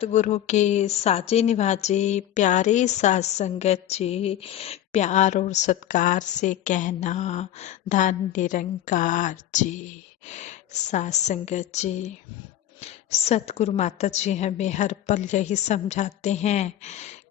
सतगुरु के साजे निवाजे प्यारे साज संगत जी, प्यार और सत्कार से कहना धन निरंकार जी। साज संगत जी, सतगुरु माता जी हमें हर पल यही समझाते हैं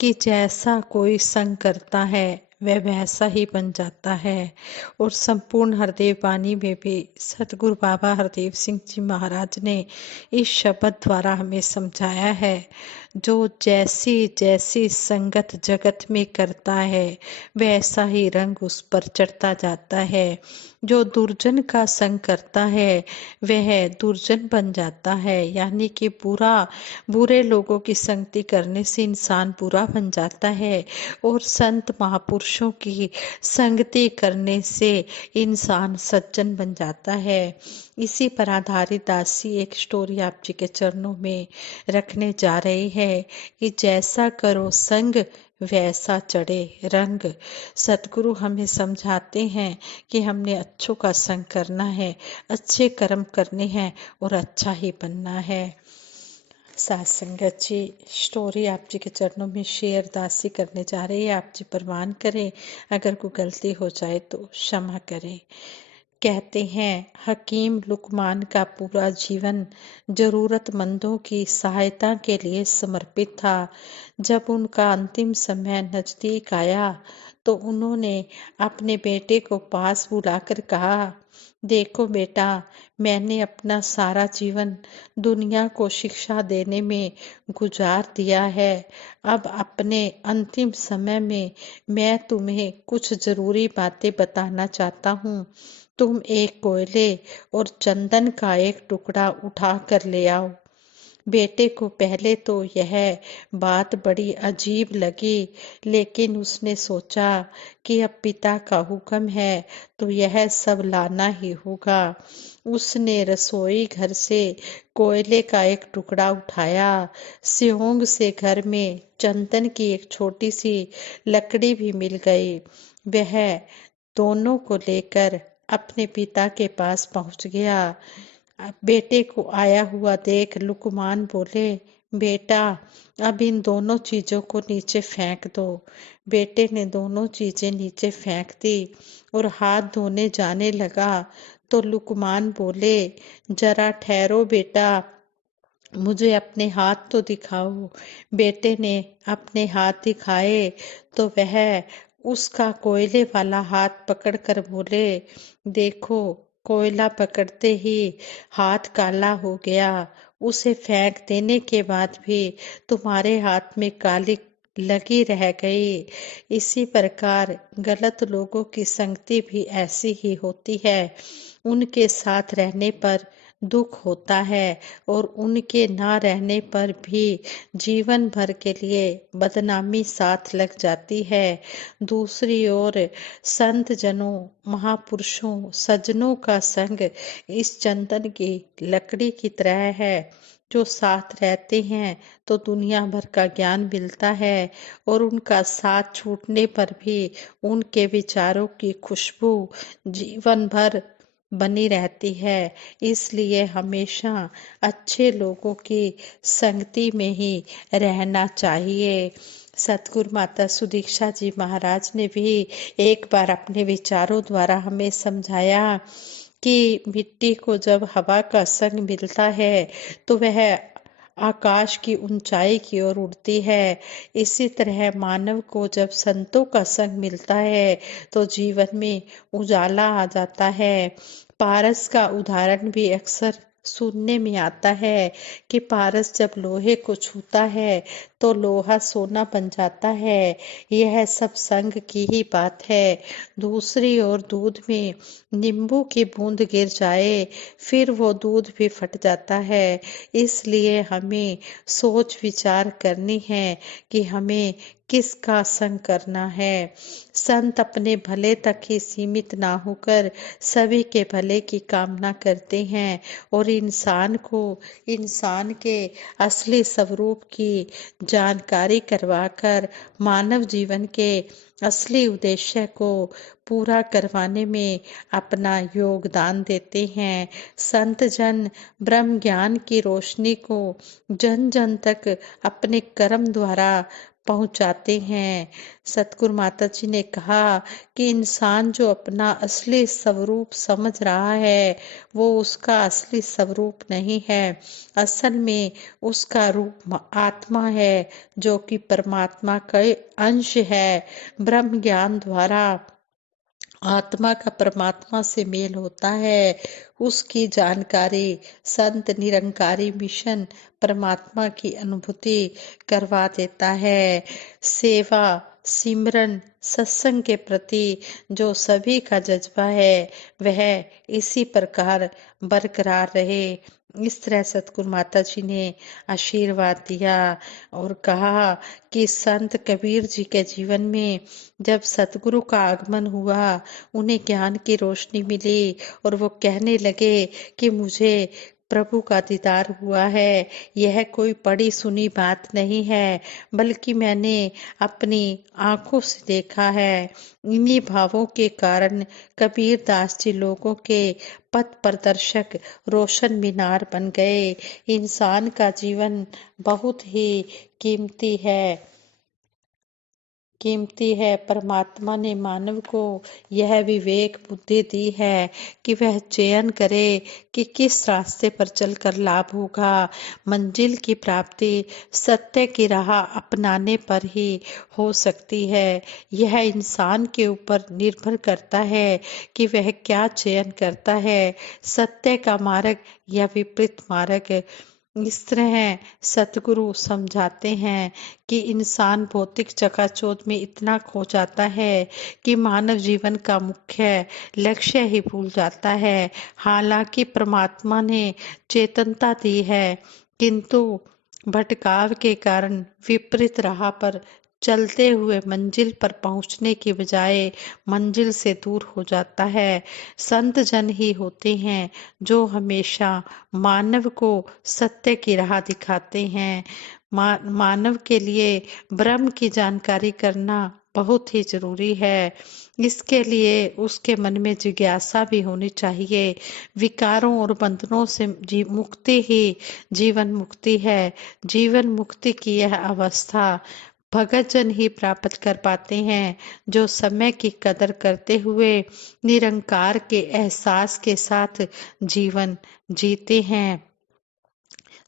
कि जैसा कोई संग करता है वह वैसा ही बन जाता है। और संपूर्ण हरदेव वाणी में भी सतगुरु बाबा हरदेव सिंह जी महाराज ने इस शब्द द्वारा हमें समझाया है, जो जैसी जैसी संगत जगत में करता है वैसा ही रंग उस पर चढ़ता जाता है। जो दुर्जन का संग करता है वह दुर्जन बन जाता है, यानी कि बुरे लोगों की संगति करने से इंसान बुरा बन जाता है और संत महापुरुषों की संगति करने से इंसान सज्जन बन जाता है। इसी पर आधारित दासी एक स्टोरी आप जी के चरणों में रखने जा रही है कि जैसा करो संग वैसा चढ़े रंग। सतगुरु हमें समझाते हैं कि हमने अच्छों का संग करना है, अच्छे कर्म करने हैं और अच्छा ही बनना है। साथ संगत जी, स्टोरी आप जी के चरणों में शेयर दासी करने जा रही है। आप जी परवान करें, अगर कोई गलती हो जाए तो क्षमा करें। कहते हैं हकीम लुकमान का पूरा जीवन जरूरतमंदों की सहायता के लिए समर्पित था। जब उनका अंतिम समय नजदीक आया तो उन्होंने अपने बेटे को पास बुलाकर कहा, देखो बेटा, मैंने अपना सारा जीवन दुनिया को शिक्षा देने में गुजार दिया है। अब अपने अंतिम समय में मैं तुम्हें कुछ जरूरी बातें बताना चाहता हूँ। तुम एक कोयले और चंदन का एक टुकड़ा उठा कर ले आओ। बेटे को पहले तो यह बात बड़ी अजीब लगी, लेकिन उसने सोचा कि अब पिता का हुक्म है तो यह सब लाना ही होगा। उसने रसोई घर से कोयले का एक टुकड़ा उठाया। सियोंग से घर में चंदन की एक छोटी सी लकड़ी भी मिल गई। वह दोनों को लेकर अपने पिता के पास पहुंच गया। बेटे को आया हुआ देख लुकमान बोले, बेटा, अब इन दोनों चीजों को नीचे फेंक दो। बेटे ने दोनों चीजें नीचे फेंक दी और हाथ धोने जाने लगा तो लुकमान बोले, जरा ठहरो बेटा, मुझे अपने हाथ तो दिखाओ। बेटे ने अपने हाथ दिखाए तो वह उसका कोयले वाला हाथ पकड़कर बोले, देखो, कोयला पकड़ते ही हाथ काला हो गया। उसे फेंक देने के बाद भी तुम्हारे हाथ में काली लगी रह गई। इसी प्रकार गलत लोगों की संगति भी ऐसी ही होती है। उनके साथ रहने पर दुख होता है और उनके ना रहने पर भी जीवन भर के लिए बदनामी साथ लग जाती है। दूसरी ओर संत जनों, महापुरुषों, सज्जनों का संग इस चंदन की लकड़ी की तरह है। जो साथ रहते हैं तो दुनिया भर का ज्ञान मिलता है और उनका साथ छूटने पर भी उनके विचारों की खुशबू जीवन भर बनी रहती है। इसलिए हमेशा अच्छे लोगों की संगति में ही रहना चाहिए। सतगुरु माता सुदीक्षा जी महाराज ने भी एक बार अपने विचारों द्वारा हमें समझाया कि मिट्टी को जब हवा का संग मिलता है तो वह आकाश की ऊंचाई की ओर उड़ती है। इसी तरह मानव को जब संतों का संग मिलता है तो जीवन में उजाला आ जाता है। पारस का उदाहरण भी अक्सर सुनने में आता है कि पारस जब लोहे को छूता है तो लोहा सोना बन जाता है। यह सब संग की ही बात है। दूसरी ओर दूध में नींबू की बूंद गिर जाए फिर वो दूध भी फट जाता है। इसलिए हमें सोच विचार करनी है कि हमें किसका संग करना है। संत अपने भले तक ही सीमित ना होकर सभी के भले की कामना करते हैं और इंसान को इंसान के असली स्वरूप की जानकारी करवाकर मानव जीवन के असली उद्देश्य को पूरा करवाने में अपना योगदान देते हैं। संत जन ब्रह्म ज्ञान की रोशनी को जन जन तक अपने कर्म द्वारा पहुंचाते हैं। सतगुरु माता जी ने कहा कि इंसान जो अपना असली स्वरूप समझ रहा है वो उसका असली स्वरूप नहीं है। असल में उसका रूप आत्मा है जो कि परमात्मा का अंश है। ब्रह्म ज्ञान द्वारा आत्मा का परमात्मा से मेल होता है। उसकी जानकारी संत निरंकारी मिशन परमात्मा की अनुभूति करवा देता है। सेवा सिमरन सत्संग के प्रति जो सभी का जज्बा है वह इसी प्रकार बरकरार रहे। इस तरह सतगुरु माता जी ने आशीर्वाद दिया और कहा कि संत कबीर जी के जीवन में जब सतगुरु का आगमन हुआ उन्हें ज्ञान की रोशनी मिली और वो कहने लगे कि मुझे प्रभु का दीदार हुआ है। यह कोई पढ़ी सुनी बात नहीं है बल्कि मैंने अपनी आंखों से देखा है। इन्हीं भावों के कारण कबीर दास जी लोगों के पथ प्रदर्शक रोशन मीनार बन गए। इंसान का जीवन बहुत ही कीमती है। परमात्मा ने मानव को यह विवेक बुद्धि दी है कि वह चयन करे कि किस रास्ते पर चलकर लाभ होगा। मंजिल की प्राप्ति सत्य की राह अपनाने पर ही हो सकती है। यह इंसान के ऊपर निर्भर करता है कि वह क्या चयन करता है, सत्य का मार्ग या विपरीत मार्ग। इस तरह सतगुरु समझाते हैं कि इंसान भौतिक चकाचौंध में इतना खो जाता है कि मानव जीवन का मुख्य लक्ष्य ही भूल जाता है। हालांकि परमात्मा ने चेतनता दी है किंतु भटकाव के कारण विपरीत राह पर चलते हुए मंजिल पर पहुंचने की बजाय मंजिल से दूर हो जाता है। संत जन ही होते हैं जो हमेशा मानव को सत्य की राह दिखाते हैं। मानव के लिए ब्रह्म की जानकारी करना बहुत ही जरूरी है। इसके लिए उसके मन में जिज्ञासा भी होनी चाहिए। विकारों और बंधनों से मुक्ति ही जीवन मुक्ति है। जीवन मुक्ति की यह अवस्था भगत जन ही प्राप्त कर पाते हैं जो समय की कदर करते हुए निरंकार के एहसास के साथ जीवन जीते हैं।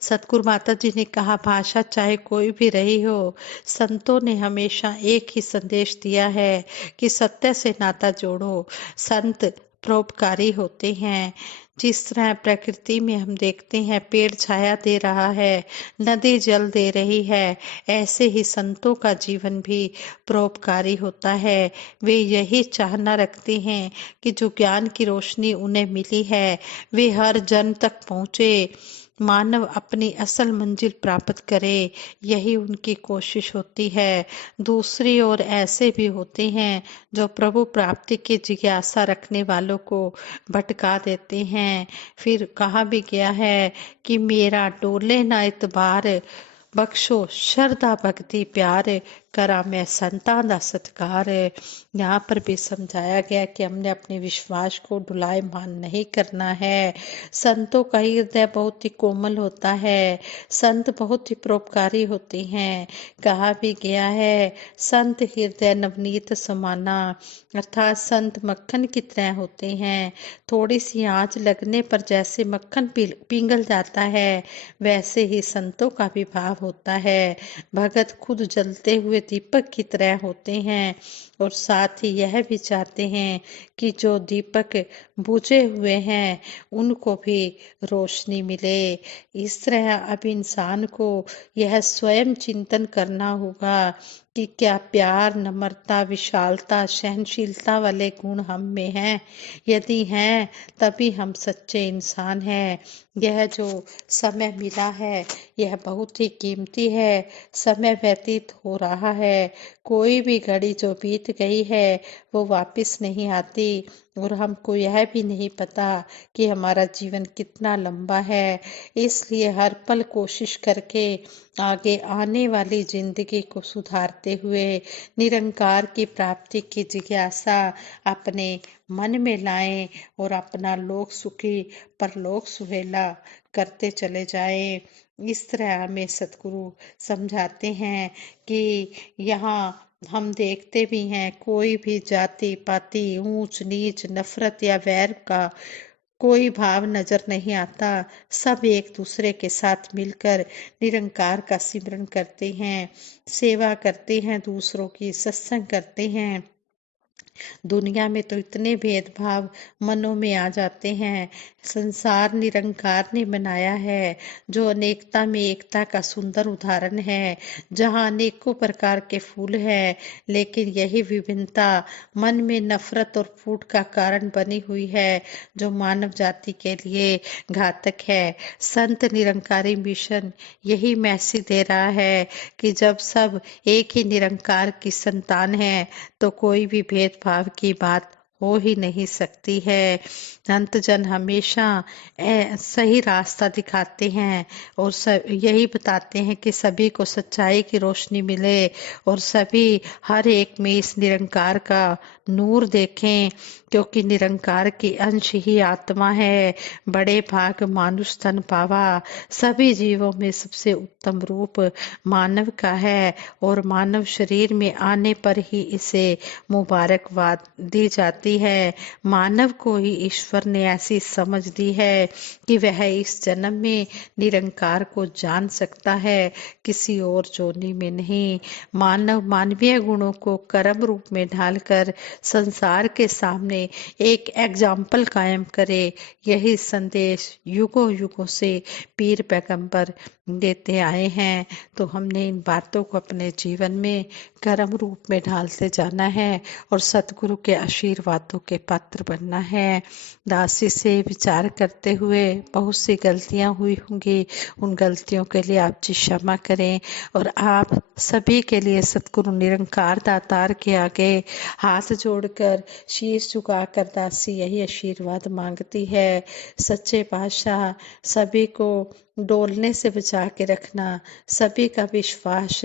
सतगुरु माता जी ने कहा भाषा चाहे कोई भी रही हो, संतों ने हमेशा एक ही संदेश दिया है कि सत्य से नाता जोड़ो। संत परोपकारी होते हैं। जिस तरह प्रकृति में हम देखते हैं पेड़ छाया दे रहा है, नदी जल दे रही है, ऐसे ही संतों का जीवन भी परोपकारी होता है। वे यही चाहना रखते हैं कि जो ज्ञान की रोशनी उन्हें मिली है वे हर जन तक पहुँचे, मानव अपनी असल मंजिल प्राप्त करे, यही उनकी कोशिश होती है। दूसरी ओर ऐसे भी होते हैं जो प्रभु प्राप्ति की जिज्ञासा रखने वालों को भटका देते हैं। फिर कहा भी गया है कि मेरा डोले ना इतबार, बख्शो श्रद्धा भक्ति प्यार, करा मैं संतां दा सत्कार। यहाँ पर भी समझाया गया कि हमने अपने विश्वास को डुलायमान नहीं करना है। संतों का हृदय बहुत ही कोमल होता है। संत बहुत ही परोपकारी होते हैं। कहा भी गया है संत हृदय नवनीत समाना, अर्थात संत मक्खन की तरह होते हैं। थोड़ी सी आंच लगने पर जैसे मक्खन पिघल जाता है वैसे ही संतों का भी भाव होता है। भगत खुद जलते हुए दीपक की तरह होते हैं और साथ ही यह भी चाहते हैं कि जो दीपक बुझे हुए हैं उनको भी रोशनी मिले। इस तरह अब इंसान को यह स्वयं चिंतन करना होगा कि क्या प्यार, नम्रता, विशालता, सहनशीलता वाले गुण हम में हैं। यदि हैं तभी हम सच्चे इंसान हैं। यह जो समय मिला है यह बहुत ही कीमती है। समय व्यतीत हो रहा है। कोई भी घड़ी जो बीत गई है वो वापस नहीं आती। और हमको यह भी नहीं पता कि हमारा जीवन कितना लंबा है। इसलिए हर पल कोशिश करके आगे आने वाली जिंदगी को सुधारते हुए निरंकार की प्राप्ति की जिज्ञासा अपने मन में लाएं और अपना लोक सुखी परलोक सुहेला करते चले जाएं। इस तरह हमें सतगुरु समझाते हैं कि यहाँ हम देखते भी हैं कोई भी जाति पाति ऊंच नीच नफरत या वैर का कोई भाव नजर नहीं आता। सब एक दूसरे के साथ मिलकर निरंकार का सिमरन करते हैं, सेवा करते हैं, दूसरों की सत्संग करते हैं। दुनिया में तो इतने भेदभाव मनों में आ जाते हैं। संसार निरंकार ने बनाया है जो अनेकता में एकता का सुंदर उदाहरण है, जहाँ अनेकों प्रकार के फूल हैं, लेकिन यही विभिन्नता मन में नफरत और फूट का कारण बनी हुई है, जो मानव जाति के लिए घातक है। संत निरंकारी मिशन यही मैसेज दे रहा है कि जब सब एक ही निरंकार की संतान है तो कोई भी भेदभाव की बात हो ही नहीं सकती है। संत जन हमेशा सही रास्ता दिखाते हैं और यही बताते हैं कि सभी को सच्चाई की रोशनी मिले और सभी हर एक में इस निरंकार का नूर देखें, क्योंकि निरंकार की अंश ही आत्मा है। बड़े भाग मानुष तन पावा। सभी जीवों में सबसे उत्तम रूप मानव का है और मानव शरीर में आने पर ही इसे मुबारकबाद दी जाती है। मानव को ही ईश्वर ने ऐसी समझ दी है कि वह इस जन्म में निरंकार को जान सकता है, किसी और जोनी में नहीं। मानव मानवीय गुणों को कर्म रूप में ढालकर संसार के सामने एक एग्जाम्पल कायम करे, यही संदेश युगों युगों से पीर पैगंबर देते आए हैं। तो हमने इन बातों को अपने जीवन में कर्म रूप में ढालते जाना है और सतगुरु के आशीर्वादों के पात्र बनना है। दासी से विचार करते हुए बहुत सी गलतियां हुई होंगी, उन गलतियों के लिए आप जी क्षमा करें और आप सभी के लिए सतगुरु निरंकार दातार के आगे हाथ जोड़कर शीश झुकाकर दासी यही आशीर्वाद मांगती है। सच्चे पातशाह सभी को डोलने से बचा के रखना, सभी का विश्वास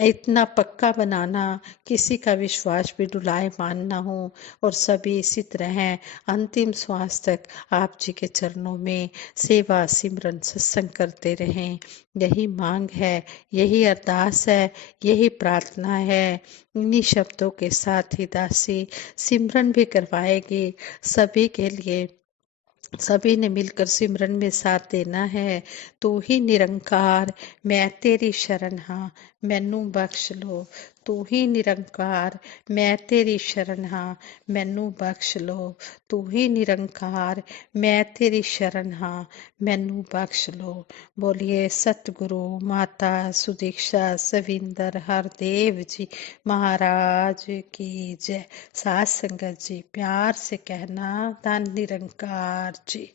इतना पक्का बनाना, किसी का विश्वास भी डुलायमान ना हो और सभी इसी तरह अंतिम श्वास तक आप जी के चरणों में सेवा सिमरन सत्संग करते रहें। यही मांग है, यही अरदास है, यही प्रार्थना है। इन्हीं शब्दों के साथ ही दासी सिमरन भी करवाएगी सभी के लिए। सभी ने मिलकर सिमरन में साथ देना है। तू ही निरंकार मैं तेरी शरण हाँ, मैनू बख्श लो। तू ही निरंकार मैं तेरी शरण हाँ, मैनू बख्श लो। तू ही निरंकार मैं तेरी शरण हाँ, मैनू बख्श लो। बोलिए सतगुरु माता सुदीक्षा सविंदर हरदेव जी महाराज की जय। साथ संगत जी प्यार से कहना धन निरंकार जी।